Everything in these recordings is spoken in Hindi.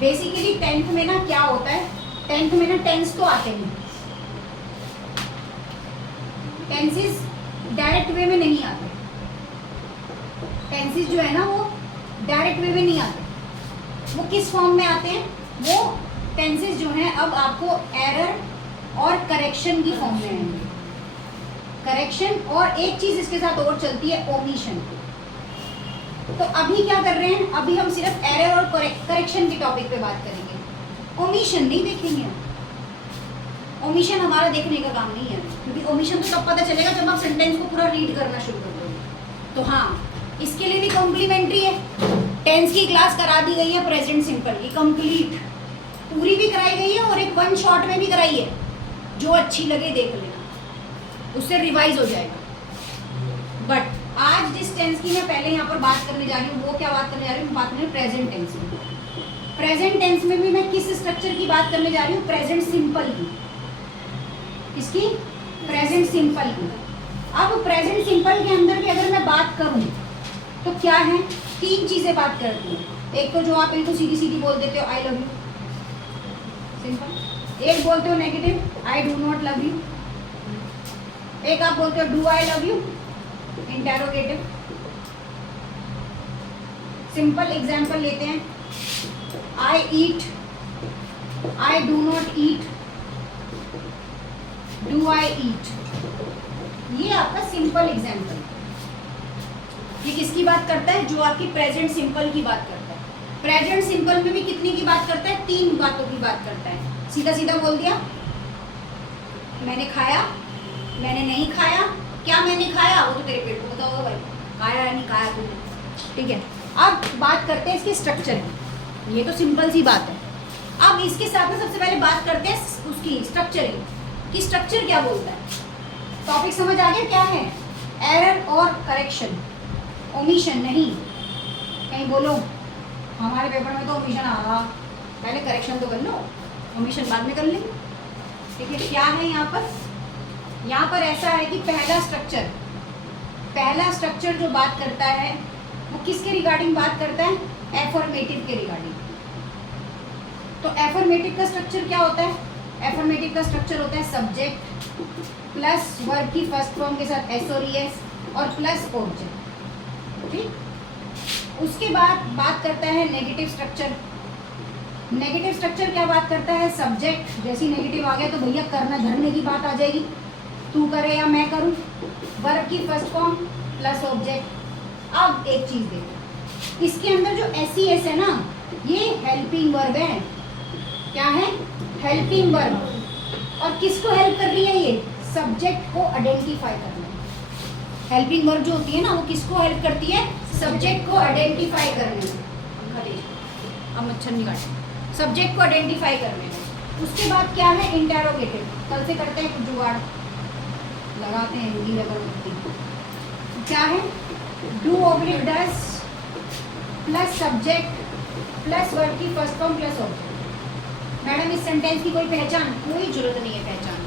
बेसिकली 10th में ना क्या होता है, 10th में ना टेंस तो आते हैं, टेंसेस डायरेक्ट वे में नहीं आते, टेंसेस जो है ना वो डायरेक्ट वे में नहीं आते। वो किस फॉर्म में आते हैं? वो टेंसेस जो हैं अब आपको एरर और करेक्शन की फॉर्म में आएंगे। करेक्शन और एक चीज इसके साथ और चलती है, ओमिशन। तो अभी क्या कर रहे हैं, अभी हम सिर्फ एरर और करेक्शन के टॉपिक पे बात करेंगे, ओमिशन नहीं देखेंगे। ओमिशन हमारा देखने का काम नहीं है, क्योंकि ओमिशन तो तब पता चलेगा जब आप सेंटेंस को पूरा रीड करना शुरू कर दोगे। तो हाँ, इसके लिए भी कॉम्प्लीमेंट्री है। टेंस की क्लास करा दी गई है प्रेजेंट सिंपल की, कंप्लीट पूरी भी कराई गई है और एक वन शॉट में भी कराई है। जो अच्छी लगे देख लेना, उससे रिवाइज हो जाएगा। बट आज जिस टेंस की मैं पहले यहाँ पर बात करने जा रही हूँ, वो क्या बात करने जा रही हूँ, बात करने प्रेजेंट टेंस में। प्रेजेंट टेंस में भी मैं किस स्ट्रक्चर की बात करने जा रही हूँ, प्रेजेंट सिंपल की। इसकी प्रेजेंट सिंपल की। अब प्रेजेंट सिंपल के अंदर भी अगर मैं बात करूँ तो क्या है, तीन चीजें बात करती हैं। एक तो जो आप बिल्कुल सीधी सीधी बोल देते हो, आई लव यू, सिंपल। एक बोलते हो negative, I do not love you. एक आप बोलते हो do I love you, interrogative. Simple example लेते हैं, I eat, I do not eat, do I eat. ये आपका सिंपल एग्जांपल। ये किसकी बात करता है, जो आपकी प्रेजेंट सिंपल की बात करता है। प्रेजेंट सिंपल में भी कितनी की बात करता है, तीन बातों की बात करता है। सीधा सीधा बोल दिया, मैंने खाया, मैंने नहीं खाया। क्या मैंने खाया, वो तो तेरे पेट में होता होगा भाई, खाया या नहीं खाया तुमने, ठीक है। अब बात करते हैं इसके स्ट्रक्चर की। ये तो सिंपल सी बात है। अब इसके साथ में सबसे पहले बात करते हैं उसकी स्ट्रक्चर की, स्ट्रक्चर क्या बोलता है। टॉपिक समझ आ गया क्या है, एरर और करेक्शन, ओमिशन नहीं। कहीं बोलो हमारे पेपर में तो ओमिशन आ रहा, पहले करेक्शन तो कर लो, ओमिशन बाद में कर लेंगे, ठीक है। क्या है यहाँ पर, यहाँ पर ऐसा है कि पहला स्ट्रक्चर जो बात करता है वो किसके रिगार्डिंग बात करता है, एफर्मेटिव के रिगार्डिंग। तो एफर्मेटिव का स्ट्रक्चर क्या होता है, एफर्मेटिव का स्ट्रक्चर होता है सब्जेक्ट प्लस वर्ब की फर्स्ट फॉर्म के साथ एस और ईएस और प्लस ऑब्जेक्ट, ठीक। उसके बाद बात करता है नेगेटिव स्ट्रक्चर। नेगेटिव स्ट्रक्चर क्या बात करता है, सब्जेक्ट जैसे ही नेगेटिव आ गया तो भैया करना धरने की बात आ जाएगी, तू करे या मैं करूं, वर्ब की फर्स्ट फॉर्म प्लस ऑब्जेक्ट। अब एक चीज देखो, इसके अंदर जो एस है ना, ये हेल्पिंग वर्ब है। क्या है, हेल्पिंग वर्ब। और किसको हेल्प कर रही है, ये सब्जेक्ट को आइडेंटिफाई करना है। हेल्पिंग वर्ब जो होती है ना, वो किसको हेल्प करती है, सब्जेक्ट को आइडेंटिफाई करने में। अब मच्छर नहीं काटे, सब्जेक्ट को आइडेंटिफाई करने में। उसके बाद क्या है, इंटेरोगेटिव। कल से करते हैं कुछ जुगाड़, लगाते हैं हिंदी अगरबत्ती। क्या है, do oblique does plus subject plus verb की first form plus object. Madam इस सेंटेंस की कोई पहचान, कोई जरूरत नहीं है पहचान।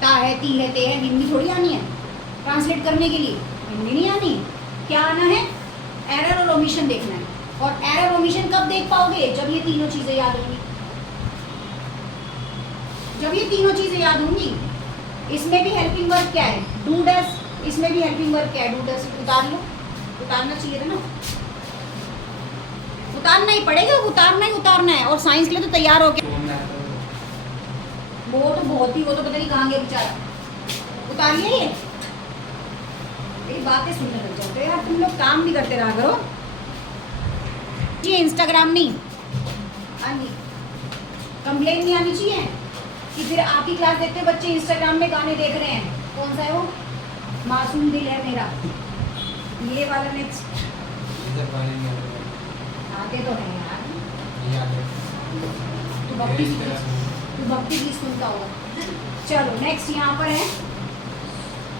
ता है, ती है, ते है, हिंदी थोड़ी आनी है ट्रांसलेट करने के लिए, हिंदी नहीं आनी। क्या आना है, एरर और ओमिशन देखना है। और एरर ओमिशन कब देख पाओगे, जब ये तीनों चीजें याद होंगी। जब ये तीनों चीजें याद होंगी। इसमें भी हेल्पिंग वर्ब क्या है, डू डज। इसमें भी हेल्पिंग वर्ब क्या है, डू डज। उतार लो, उतारना चाहिए था ना, उतारना ही पड़ेगा, उतारना ही उतारना है। और साइंस के लिए तो तैयार हो गया, वो तो बहुत ही, वो तो पता नहीं कहाँ गया बेचारा। उतारिए, ये बातें सुनने लग जाते हो यार, तुम लोग काम भी करते रहा करो। ये इंस्टाग्राम नहीं आनी, कंप्लेन नहीं आनी चाहिए कि फिर आपकी क्लास देखते बच्चे इंस्टाग्राम में गाने देख रहे हैं। कौन सा है वो, मासूम दिल है मेरा, ये वाला। नेक्स्ट आते तो है यार, तू भक्ति गीत सुनता होगा। चलो नेक्स्ट यहाँ पर है।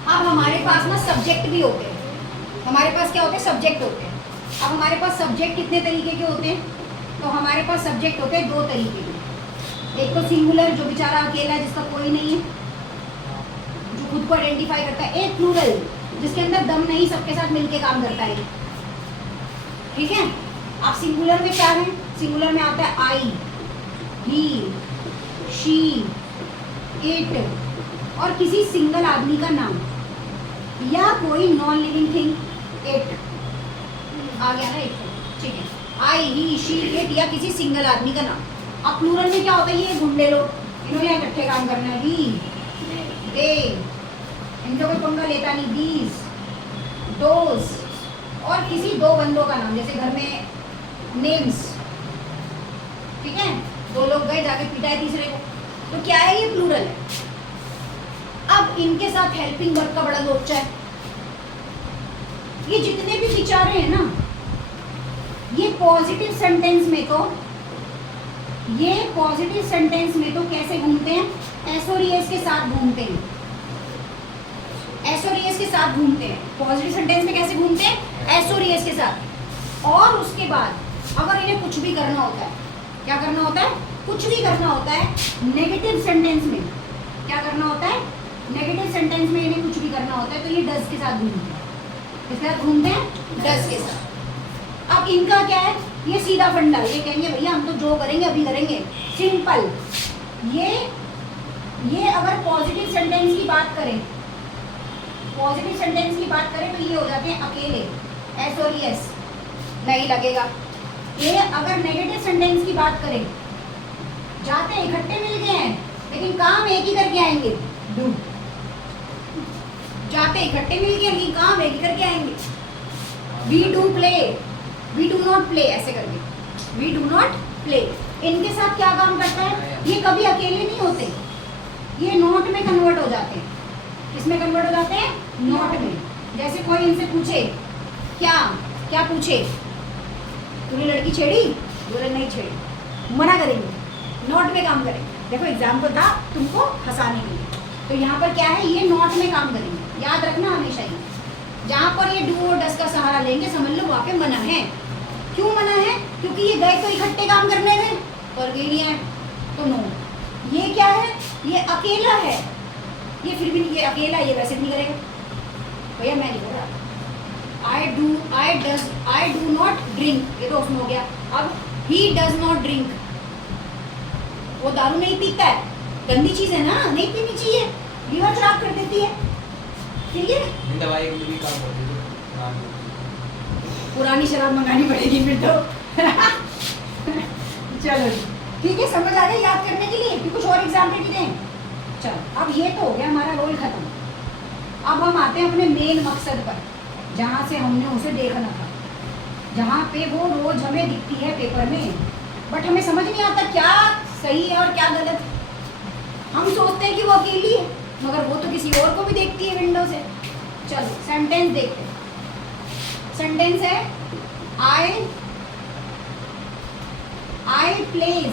अब हमारे पास ना सब्जेक्ट भी होते हैं। हमारे पास क्या होते हैं, सब्जेक्ट होते हैं। अब हमारे पास सब्जेक्ट कितने तरीके के होते हैं, तो हमारे पास सब्जेक्ट होते हैं दो तरीके के। एक तो सिंगुलर, जो बेचारा अकेला है, जिसका कोई नहीं है, जो खुद को आइडेंटिफाई करता है। एक प्लूरल, जिसके अंदर दम नहीं, सबके साथ मिलके काम करता है, ठीक है। अब सिंगुलर में क्या है, सिंगुलर में आता है आई, ही, शी, इट और किसी सिंगल आदमी का नाम या कोई नॉन लिविंग थिंग। इट आ गया ना, एक ठीक है, आई, ही, शी, इट या किसी सिंगल आदमी का नाम। अब प्लूरल में क्या होता है, ये ढूंढ लो, इन्होंने इकट्ठे काम करना है, ही, दे, इनसे कोई पंगा लेता नहीं, दीज, दोज और किसी दो बंदों का नाम, जैसे घर में नेम्स, ठीक है, दो लोग गए जाके पीटा है तीसरे को, तो क्या है, ये प्लूरल है। अब इनके साथ हेल्पिंग वर्ब का बड़ा लोचा है। ये जितने भी विचारे हैं ना, ये पॉजिटिव सेंटेंस में तो कैसे घूमते हैं, एस और एस के साथ घूमते हैं, एस और एस के साथ घूमते हैं। पॉजिटिव सेंटेंस में कैसे घूमते हैं, एस और एस के साथ। और उसके बाद अगर इन्हें कुछ भी करना होता है, क्या करना होता है, कुछ भी करना होता है नेगेटिव सेंटेंस में, क्या करना होता है, नेगेटिव सेंटेंस में इन्हें कुछ भी करना होता है तो ये डज के साथ घूमते हैं, किसके साथ घूमते हैं, डज के साथ। अब इनका क्या है, ये सीधा फंडा, ये कहेंगे भैया हम तो जो करेंगे अभी करेंगे, सिंपल। ये अगर पॉजिटिव सेंटेंस की बात करें, पॉजिटिव सेंटेंस की बात करें तो ये हो जाते हैं अकेले, एस और एस नहीं लगेगा। ये अगर नेगेटिव सेंटेंस की बात करें, जाते हैं इकट्ठे मिल गए हैं लेकिन काम एक ही करके आएंगे, डू, जाते इकट्ठे मिल गए लेकिन काम एक ही करके आएंगे। We do play, we do not play, ऐसे करके, वी डू नॉट प्ले। इनके साथ क्या काम करता है, ये कभी अकेले नहीं होते, ये नॉट में कन्वर्ट हो जाते हैं। किसमें कन्वर्ट हो जाते हैं, नॉट में। जैसे कोई इनसे पूछे, क्या क्या पूछे, तूने लड़की छेड़ी, बोले नहीं छेड़ी, मना करेंगे, नॉट में काम करेंगे। देखो एग्जाम्पल था तुमको हंसाने के लिए, तो यहाँ पर क्या है, ये नॉट में काम करेंगे, याद रखना हमेशा ही। जहाँ पर ये डू और डस का सहारा लेंगे समझ लो वहाँ पे मना है। क्यों मना है, क्योंकि ये गए तो इकट्ठे काम करने में, पर गई नहीं है तो नो। ये क्या है, ये अकेला है, ये फिर भी नहीं, ये अकेला, ये वैसे नहीं करेगा, भैया मैं नहीं कर रहा। आई डू नॉट ड्रिंक, ये तो उसमें हो गया। अब ही डज नॉट ड्रिंक, वो दारू नहीं पीता है, गंदी चीज है ना, नहीं पीनी चाहिए, लीवर खराब कर देती है, ठीक है, दवाई के लिए भी काम करती है, पुरानी शराब मंगानी पड़ेगी फिर तो। चलो ठीक है, समझ आ गया याद करने के लिए, कुछ और एग्जाम्पल भी दें। चलो अब ये तो हो गया हमारा रोल खत्म। अब हम आते हैं अपने मेन मकसद पर, जहाँ से हमने उसे देखना था, जहाँ पे वो रोज हमें दिखती है पेपर में, बट हमें समझ नहीं आता क्या सही है और क्या गलत। हम सोचते हैं कि वो अकेली है, मगर वो तो किसी और को भी देखती है विंडो से। चलो सेंटेंस देखते हैं। सेंटेंस है आई प्लेज,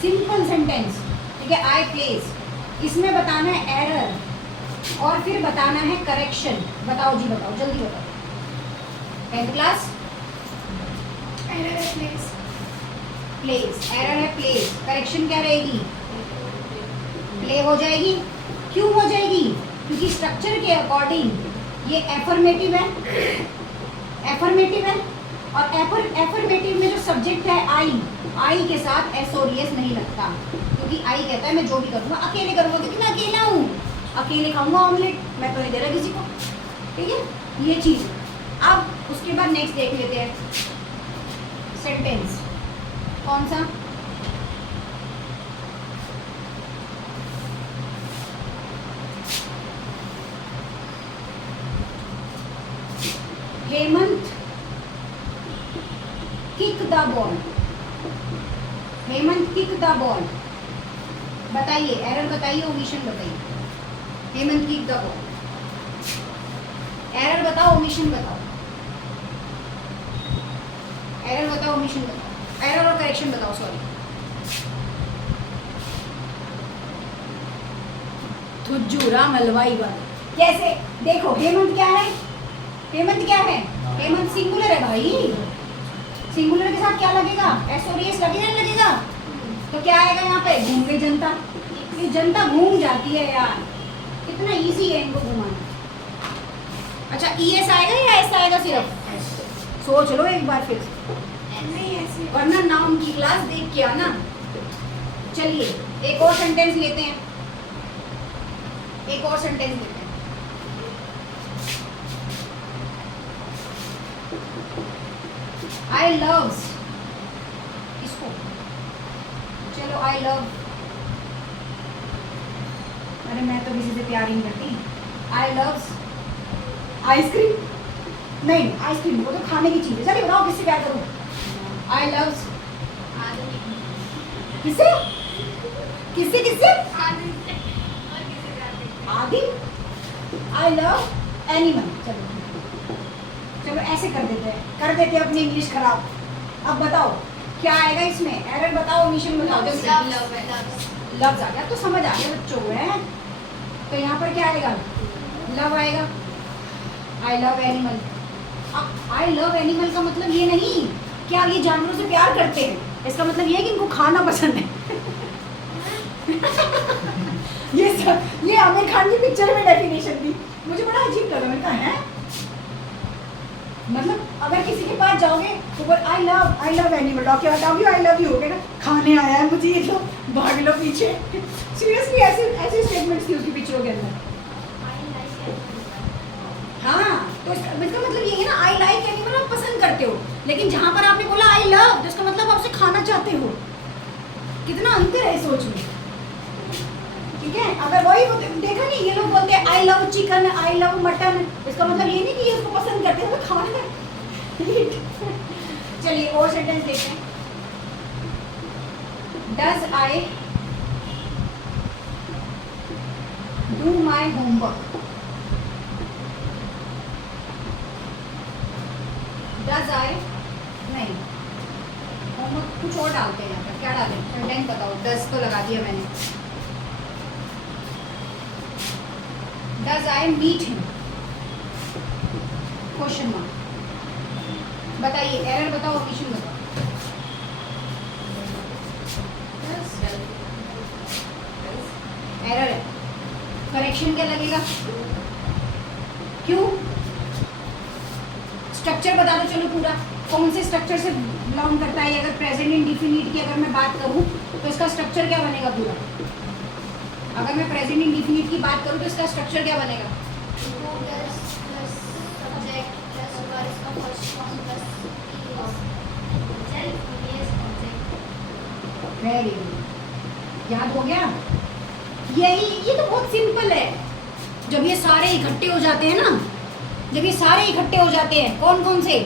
सिंपल सेंटेंस, ठीक है, आई प्लेज। इसमें बताना है एरर और फिर बताना है करेक्शन। बताओ जी, बताओ जल्दी बताओ। 10th क्लास, एरर है प्लेस, प्लेस, एरर है प्लेस, करेक्शन क्या रहेगी, प्ले हो जाएगी। क्यों हो जाएगी, क्योंकि स्ट्रक्चर के अकॉर्डिंग ये एफर्मेटिव है, एफर्मेटिव है, और एफर्मेटिव में जो सब्जेक्ट है आई के साथ एस और एस नहीं लगता, क्योंकि आई कहता है मैं जो भी करूँगा अकेले करूँगा, क्योंकि मैं अकेला हूँ, अकेले खाऊंगा ऑमलेट, मैं तो नहीं दे रहा किसी को, ठीक है, ये चीज़। अब उसके बाद नेक्स्ट देख लेते हैं सेंटेंस, कौन सा, Hemant kick the ball, Hemant kick the ball. बताइए, एरर बताइए, ओमिशन बताइए। Hemant kick the ball, error बताओ, ओमिशन बताओ, एरर बताओ, ओमिशन बताओ, एरर और करेक्शन बताओ, सॉरी। थुज्जूरा मलवाई वाला, कैसे देखो, हेमंत क्या है, हेमंत क्या है, हेमंत सिंगुलर है भाई, सिंगुलर के साथ क्या लगेगा, एस और एस लगेगा नहीं लगेगा, तो क्या आएगा यहाँ पे, घूम गई जनता। ये जनता घूम जाती है यार, कितना इजी है इनको घुमाना। अच्छा ई एस आएगा या एस आएगा, सिर्फ सोच लो एक बार फिर। नहीं ऐसे से वरना नाउन की क्लास देख के आना। चलिए एक और सेंटेंस लेते हैं, एक और सेंटेंस लेते हैं। आई लव्स, इसको चलो आई लव, अरे मैं तो किसी से प्यार ही नहीं करती। आई लव्स आइसक्रीम, नहीं आइसक्रीम वो तो खाने की चीज है। चलिए बताओ किससे प्यार करूं। आई लव्स किसे किससे किससे आदि। I love animal. चलो चलो ऐसे कर देते हैं अपनी इंग्लिश खराब। अब बताओ क्या आएगा इसमें, एरर बताओ, ओमिशन बताओ। लव्स आ गया तो समझ आ गया बच्चों को है। तो यहाँ पर क्या आएगा, लव आएगा। I love animal. अब आई लव एनिमल का मतलब ये नहीं कि आप ये जानवरों से प्यार करते हैं, इसका मतलब ये है कि इनको खाना पसंद है। ये आमिर खान की पिक्चर में डेफिनेशन थी, मुझे बड़ा अजीब लगा। मैंने कहा है मतलब अगर किसी के पास जाओगे तो बोल आई लव एनिमल, डॉक्टर बताओगे आई लव यू, हो गया ना, खाने आया है मुझे ये तो भाग लो पीछे। सीरियसली ऐसे स्टेटमेंट्स थी उसकी पिक्चरों के अंदर। हाँ तो इसका मतलब ये है ना, आई लाइक एनिमल आप पसंद करते हो, लेकिन जहाँ पर आपने बोला आई लव तो इसका मतलब आप उसे खाना चाहते हो। कितना अंतर है सोच में, ठीक है। अगर वही देखा नहीं, ये लोग बोलते हैं I love chicken, I love mutton, इसका मतलब ये नहीं कि ये उसको पसंद करते हैं, तो खाना। चलिए और सेंटेंस देखते हैं। Does I do my homework. Does I नहीं, होमवर्क कुछ और डालते हैं यहाँ पर। क्या डालें, सेंटेंस बताओ। डज तो लगा दिया मैंने। Does I meet him, question mark. बताइए एरर बताओ, ओमिशन बताओ। एरर है, करेक्शन क्या लगेगा, क्यों। स्ट्रक्चर बता दो चलो पूरा, कौन से स्ट्रक्चर से बिलोंग करता है। अगर प्रेजेंट इंडिफिनिट की अगर मैं बात करूं तो इसका स्ट्रक्चर क्या बनेगा पूरा। अगर मैं प्रेजेंट इंडिफिनिट की बात करूं तो इसका स्ट्रक्चर क्या बनेगा। वेरी गुड, याद हो गया। ये तो बहुत सिंपल है। जब ये सारे इकट्ठे हो जाते हैं ना, जब ये सारे इकट्ठे हो जाते हैं, कौन कौन से,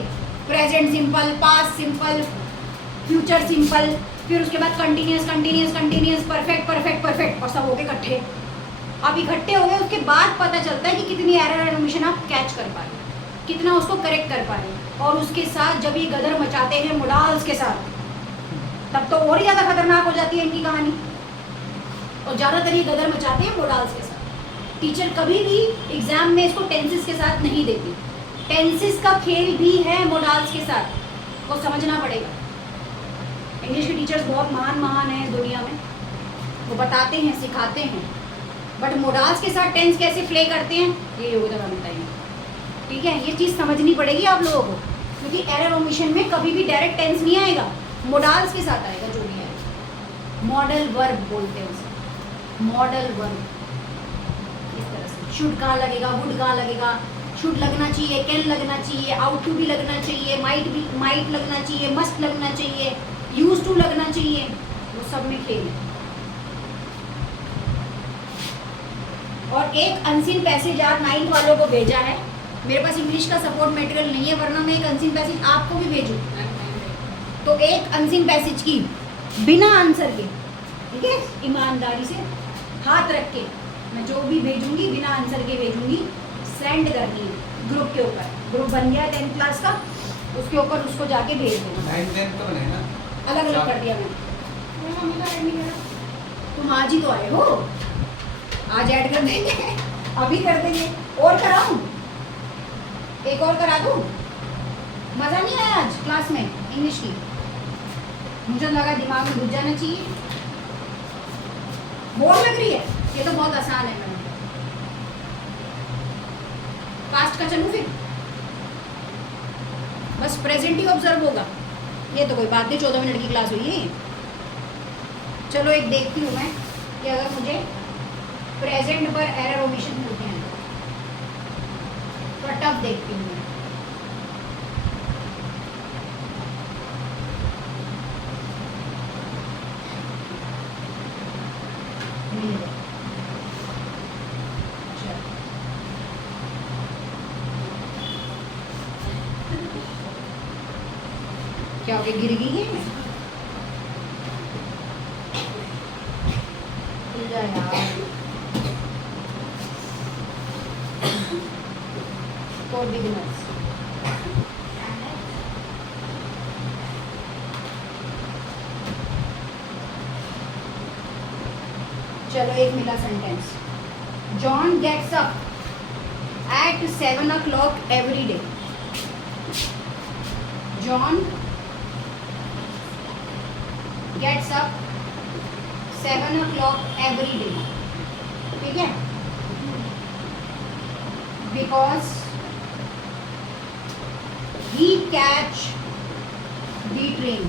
present simple, past simple, future simple, फिर उसके बाद continuous continuous continuous, perfect perfect perfect, और सब हो गए इकट्ठे। अब इकट्ठे हो गए उसके बाद पता चलता है कि कितनी एरर एंड ओमिशन आप कैच कर पा रहे हैं, कितना उसको करेक्ट कर पा रहे हैं। और उसके साथ जब ये गदर मचाते हैं मोडाल्स के साथ, तब तो और ही ज़्यादा खतरनाक हो जाती है इनकी कहानी। और ज़्यादातर ये गदर मचाते हैं मोडाल्स के साथ। टीचर कभी भी एग्जाम में इसको टेंसेस के साथ नहीं देती। टेंसेस का खेल भी है मोडाल्स के साथ, वो समझना पड़ेगा। इंग्लिश के टीचर्स बहुत महान हैं इस दुनिया में, वो बताते हैं, सिखाते हैं, बट मोडाल्स के साथ टेंस कैसे प्ले करते हैं ये योग्यता का बताइए। ठीक है, ये चीज़ समझनी पड़ेगी आप लोगों को, क्योंकि एरर ओमिशन में कभी भी डायरेक्ट टेंस नहीं आएगा, मोडाल्स के साथ आएगा जो भी आएगा। मॉडल वर्ब बोलते हैं उसे, मॉडल वर्ब। इस तरह से शुड कहाँ लगेगा, वुड कहाँ लगेगा, शुड लगना चाहिए, कैन लगना चाहिए, आउट टू भी लगना चाहिए, माइट लगना चाहिए, मस्ट लगना चाहिए, यूज टू लगना चाहिए, वो सब में खेल है। और एक अनसीन पैसेज आप 9th वालों को भेजा है। मेरे पास इंग्लिश का सपोर्ट मटेरियल नहीं है, वरना मैं एक अनसीन पैसेज आपको भी भेजूँ। तो एक अनसीन पैसेज की बिना आंसर के, ठीक है, ईमानदारी से हाथ रख के मैं जो भी भेजूंगी बिना आंसर के भेजूंगी, सेंड करनी है ग्रुप के ऊपर। ग्रुप बन गया 10th क्लास का, उसके ऊपर उसको जाके भेज दो। 9th 10th तो बने ना, अलग अलग कर दिया मैंने। तुम आज ही तो आए हो, आज ऐड कर देंगे, अभी कर देंगे। और कराऊं, एक और करा दूं। मज़ा नहीं आया आज क्लास में इंग्लिश की, मुझे लगा दिमाग में घुस जाना चाहिए। बोर लग रही है, ये तो बहुत आसान है। मैडम पास्ट का चलूं फिर, बस प्रेजेंट ही ऑब्जर्व होगा। ये तो कोई बात नहीं, 14 मिनट की क्लास हुई है। चलो एक देखती हूँ मैं कि अगर मुझे प्रेजेंट पर एरर ओमिशन मिलते हैं तो टफ देखती हूँ मैं। मिल गया। चलो। क्या हो गया, गिर गई है? खुल जा यार। For beginners. चलो एक मिला sentence. John gets up at 7 o'clock every day. John gets up 7 o'clock every day. ठीक है? Because he catch the train.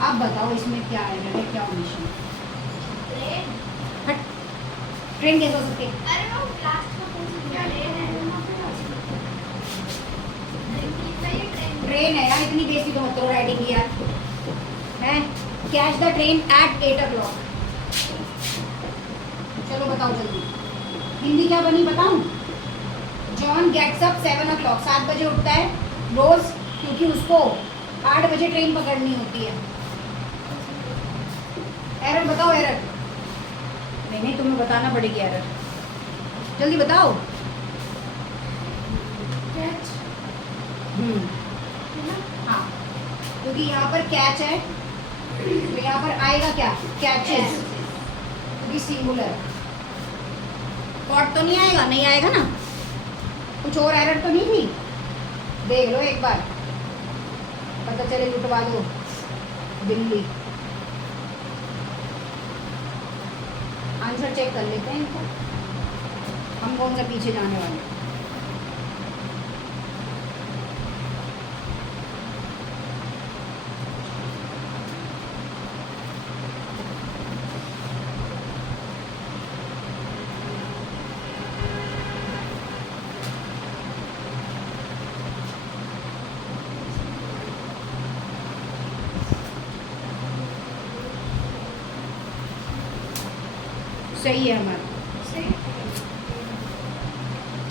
अब बताओ इसमें क्या है, क्या ओमिशन? हट, ट्रेन कैसे हो सकती है? अरे वो लास्ट में पूछ क्या ट्रेन है? ट्रेन है यार, इतनी बेइज्जती तो मत करो राइटिंग की यार। है catch the train eight 8 o'clock। चलो बताओ जल्दी, हिंदी क्या बनी बताऊं? जॉन गेट्स अप 7 o'clock, 7 बजे उठता है रोज, क्योंकि उसको 8 बजे ट्रेन पकड़नी होती है। एरर बताओ, एरर। नहीं तुम्हें बताना पड़ेगी एरर, जल्दी बताओ। कैच है ना? हाँ, क्योंकि यहाँ पर कैच है तो यहाँ पर आएगा क्या? कैचेस, क्योंकि सिंगुलर। कॉट तो नहीं आएगा, नहीं आएगा ना? कुछ और एरर तो नहीं थी? देख लो एक बार, पता चले लुटवा दो दिल्ली। आंसर चेक कर लेते हैं इनको, हम कौन सा पीछे जाने वाले हैं। सही है हमारा। सही।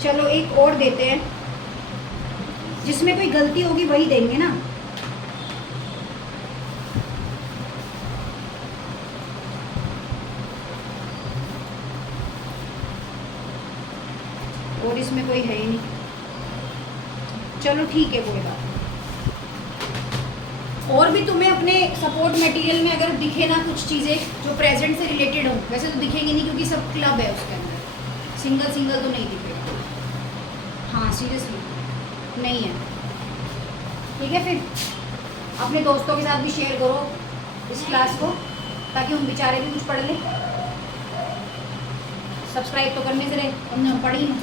चलो एक और देते हैं, जिसमें कोई गलती होगी वही देंगे ना। और इसमें कोई है ही नहीं। चलो ठीक है, कोई बात नहीं। और भी तुम्हें अपने सपोर्ट मटेरियल में अगर दिखे ना कुछ चीज़ें जो प्रेजेंट से रिलेटेड हो, वैसे तो दिखेंगी नहीं क्योंकि सब क्लब है उसके अंदर, सिंगल सिंगल तो नहीं दिखेगा। हाँ सीरियसली नहीं है। ठीक है, फिर अपने दोस्तों के साथ भी शेयर करो इस क्लास को, ताकि उन बेचारे भी कुछ पढ़ लें। सब्सक्राइब तो करने से रहे, हमने पढ़ी नहीं।